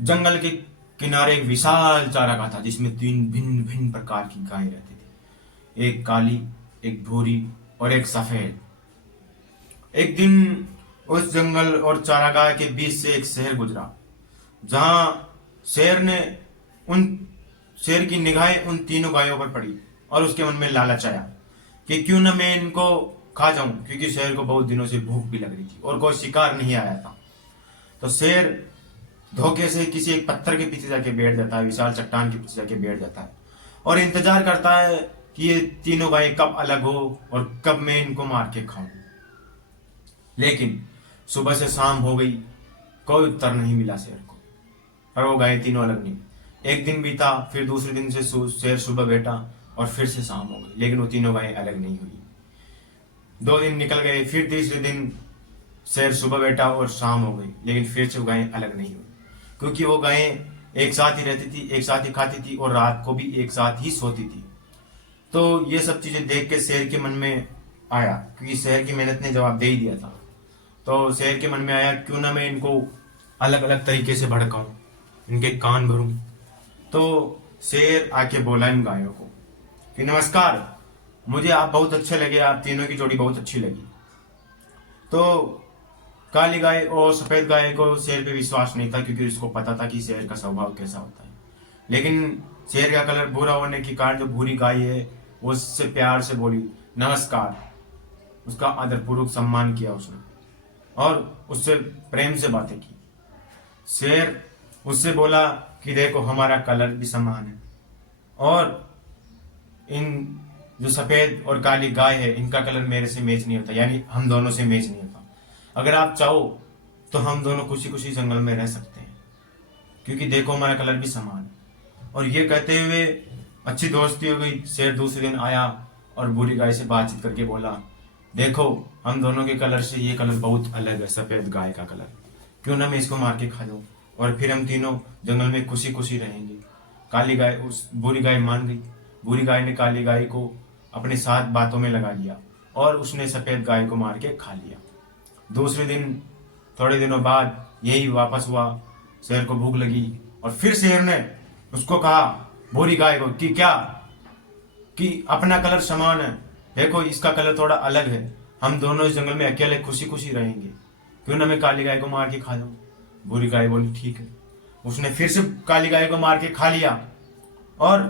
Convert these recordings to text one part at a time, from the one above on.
जंगल के किनारे एक विशाल चारागाह था जिसमें तीन भिन्न भिन्न प्रकार की गायें रहती थी। एक काली, एक भूरी और एक सफेद। एक दिन उस जंगल और चारागाह के बीच से एक शहर गुजरा, जहां शेर ने उन शेर की निगाहें उन तीनों गायों पर पड़ी और उसके मन में लालच आया कि क्यों न मैं इनको खा जाऊं, क्योंकि शेर को बहुत दिनों से भूख भी लग रही थी और कोई शिकार नहीं आया था। तो शेर धोखे से किसी एक पत्थर के पीछे जाके बैठ जाता है, विशाल चट्टान के पीछे जाके बैठ जाता है और इंतजार करता है कि ये तीनों गायें कब अलग हो और कब मैं इनको मार के खाऊं। लेकिन सुबह से शाम हो गई, कोई उत्तर नहीं मिला शेर को। पर वो गायें तीनों अलग नहीं। एक दिन बीता, फिर दूसरे दिन से शेर सुबह बैठा और फिर से शाम हो गई, लेकिन वो तीनों गायें अलग नहीं हुई। 2 दिन निकल गए, फिर तीसरे दिन शेर सुबह बैठा और शाम हो गई, लेकिन फिर से वो गायें अलग नहीं हुई, क्योंकि वो गायें एक साथ ही रहती थी, एक साथ ही खाती थी और रात को भी एक साथ ही सोती थी। तो ये सब चीजें देख के शेर के मन में आया, क्योंकि शेर की मेहनत ने जवाब दे ही दिया था। तो शेर के मन में आया क्यों ना मैं इनको अलग अलग तरीके से भड़काऊं, इनके कान भरूं। तो शेर आके बोला इन गायों को कि नमस्कार, मुझे आप बहुत अच्छे लगे, आप तीनों की जोड़ी बहुत अच्छी लगी। तो काली गाय और सफेद गाय को शेर पे विश्वास नहीं था, क्योंकि उसको पता था कि शेर का स्वभाव कैसा होता है। लेकिन शेर का कलर भूरा होने के कारण जो भूरी गाय है वो उससे प्यार से बोली नमस्कार, उसका आदरपूर्वक सम्मान किया उसने और उससे प्रेम से बातें की। शेर उससे बोला कि देखो, हमारा कलर भी समान है और इन जो सफेद और काली गाय है इनका कलर मेरे से मैच नहीं होता, यानी हम दोनों से मैच नहीं होता। अगर आप चाहो तो हम दोनों खुशी खुशी जंगल में रह सकते हैं, क्योंकि देखो हमारा कलर भी समान है। और ये कहते हुए अच्छी दोस्ती हो गई। शेर दूसरे दिन आया और बूढ़ी गाय से बातचीत करके बोला, देखो हम दोनों के कलर से ये कलर बहुत अलग है, सफेद गाय का कलर, क्यों ना मैं इसको मार के खा जाऊं और फिर हम तीनों जंगल में खुशी खुशी रहेंगे। काली गाय उस बूढ़ी गाय मान गई। बूढ़ी गाय ने काली गाय को अपने साथ बातों में लगा लिया और उसने सफेद गाय को मार के खा लिया। दूसरे दिन, थोड़े दिनों बाद यही वापस हुआ। शेर को भूख लगी और फिर शेर ने उसको कहा, बूढ़ी गाय को, कि क्या कि अपना कलर समान है, देखो इसका कलर थोड़ा अलग है, हम दोनों इस जंगल में अकेले खुशी खुशी रहेंगे, क्यों ना मैं काली गाय को मार के खा जाऊं। बूढ़ी गाय बोली ठीक है। उसने फिर से काली गाय को मार के खा लिया और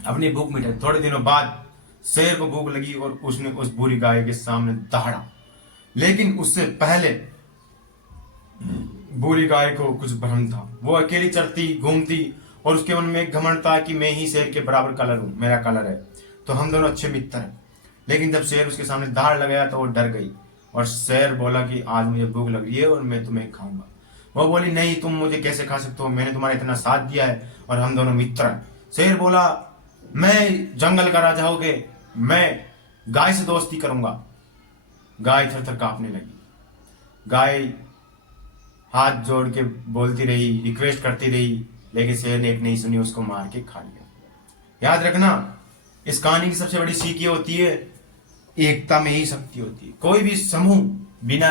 अपनी भूख मिटाई। थोड़े दिनों बाद शेर को भूख लगी और उसने उस बूढ़ी गाय के सामने दहाड़ा, लेकिन उससे पहले बूढ़ी गाय को कुछ भ्रम था। वो अकेली चरती घूमती और उसके मन में एक घमंड था कि मैं ही शेर के बराबर कलर हूं, मेरा कलर है, तो हम दोनों अच्छे मित्र हैं। लेकिन जब शेर उसके सामने दहाड़ लगाया तो वो डर गई और शेर बोला कि आज मुझे भूख लग रही है और मैं तुम्हें खाऊंगा। वो बोली, नहीं, तुम मुझे कैसे खा सकते हो, मैंने तुम्हारा इतना साथ दिया है और हम दोनों मित्र हैं। शेर बोला, मैं जंगल का राजा होके मैं गाय से दोस्ती करूंगा। गाय थर थर कांपने लगी। गाय हाथ जोड़ के बोलती रही, रिक्वेस्ट करती रही, लेकिन शेर ने एक नहीं सुनी, उसको मार के खा लिया। याद रखना, इस कहानी की सबसे बड़ी सीख ये होती है, एकता में ही शक्ति होती है। कोई भी समूह बिना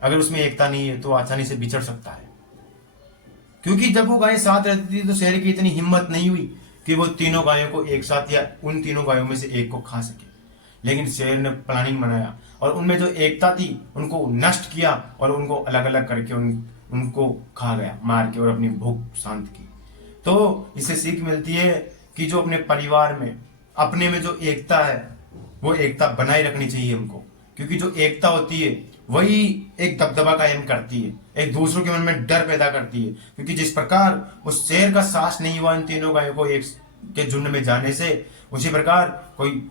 अगर उसमें एकता नहीं है तो आसानी से बिछड़ सकता है। क्योंकि जब वो गायें साथ रहती थी तो शेर की इतनी हिम्मत नहीं हुई कि वो तीनों गायों को एक साथ या उन तीनों गायों में से एक को खा सके। लेकिन शेर ने प्लानिंग बनाया और उनमें जो एकता थी उनको नष्ट किया और उनको अलग अलग करके उनको खा गया मार के और अपनी भूख शांत की। तो इससे सीख मिलती है कि जो अपने परिवार में अपने में जो एकता है वो एकता बनाए रखनी चाहिए हमको, क्योंकि जो एकता होती है वही एक दबदबा कायम करती है, एक दूसरों के मन में डर पैदा करती है। क्योंकि जिस प्रकार उस शेर का साहस नहीं हुआ इन तीनों गायों को एक के झुंड में जाने से, उसी प्रकार कोई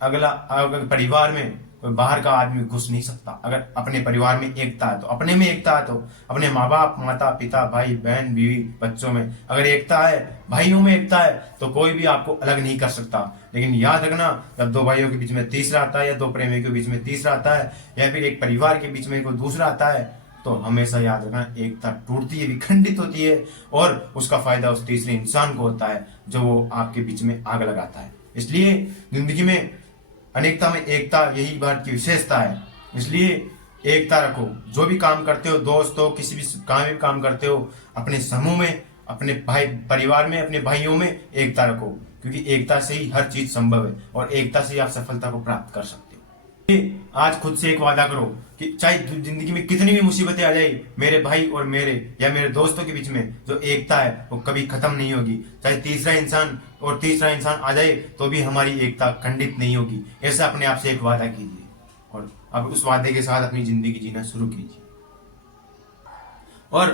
अगर परिवार में कोई बाहर का आदमी घुस नहीं सकता। अगर अपने परिवार में एकता है तो, अपने में एकता है तो, अपने माँ बाप, माता पिता, भाई बहन, बीवी, बच्चों में अगर एकता है, भाइयों में एकता है, तो कोई भी आपको अलग नहीं कर सकता। लेकिन याद रखना, जब दो भाइयों के बीच में तीसरा आता है या दो प्रेमियों के बीच में तीसरा आता है या फिर एक परिवार के बीच में कोई दूसरा आता है, तो हमेशा याद रखना एकता टूटती है, विखंडित होती है और उसका फायदा उस तीसरे इंसान को होता है जो वो आपके बीच में आग लगाता है। इसलिए जिंदगी में अनेकता में एकता, यही भारत की विशेषता है। इसलिए एकता रखो। जो भी काम करते हो, दोस्त हो, किसी भी काम में काम करते हो, अपने समूह में, अपने भाई परिवार में, अपने भाइयों में एकता रखो, क्योंकि एकता से ही हर चीज संभव है और एकता से ही आप सफलता को प्राप्त कर सकते हो। आज खुद से एक वादा करो कि चाहे जिंदगी में कितनी भी मुसीबतें आ जाए, मेरे भाई और मेरे या मेरे दोस्तों के बीच में जो एकता है वो कभी खत्म नहीं होगी। चाहे तीसरा इंसान आ जाए तो भी हमारी एकता खंडित नहीं होगी। ऐसा अपने आप से एक वादा कीजिए और अब उस वादे के साथ अपनी जिंदगी जीना शुरू कीजिए। और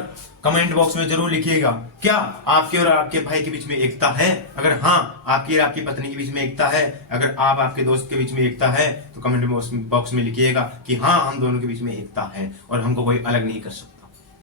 कमेंट बॉक्स में जरूर लिखिएगा, क्या आपके और आपके भाई के बीच में एकता है? अगर हाँ, आपकी और आपकी पत्नी के बीच में एकता है, अगर आप आपके दोस्त के बीच में एकता है, तो कमेंट बॉक्स में लिखिएगा कि हाँ, हम दोनों के बीच में एकता है और हमको कोई अलग नहीं कर सकता।